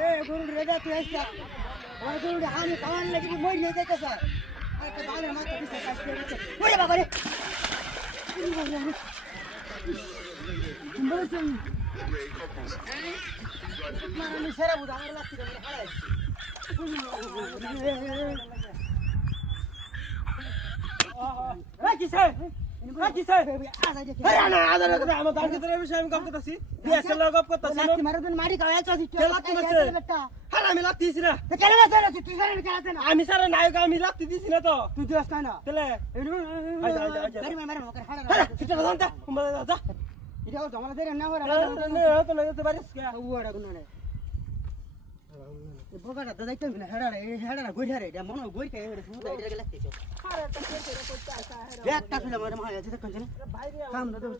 এ গরু রেজা তুই আসা ওই গরু আমি কামান লাগি মই নিয়ে যাইতে স্যার একটা বানের মাথা দিছে কাজ করে ওরে বাবা রে বলছেন আমি সেরা বুঝা আমার লাগছে হারাই রাখি স্যার রাখি স্যার আরে না আদার কথা আমার গাড়ি ধরে বিষয় আমি গপ করতেছি বিএসএল এর গপ করতেছি লাতি মারুন মারি কাওয়া চাছি লাতি মারছে হ্যাঁ আমি লাতি দিছি না কেন না স্যার তুই স্যার কেন না আমি স্যার নায়ক আমি লাতি দিছি না তো তুই দিস না তাহলে গাড়ি মার মকর হাড়া কিটা জানতা কুম্বা যা এটা জমালা দেরে না হরা না তো না যেতে পারিস কে ওড়া গুনা রে বগাটা দাইতে না হেড়া গইরা রে এটা মনে গই খাই এটা সুদা এটা লাগতেছে আরে তা কে করে কইতা আসা হেড়া একটা ছিল আমার মা আছে দেখছেন না ভাই রে কাম দাও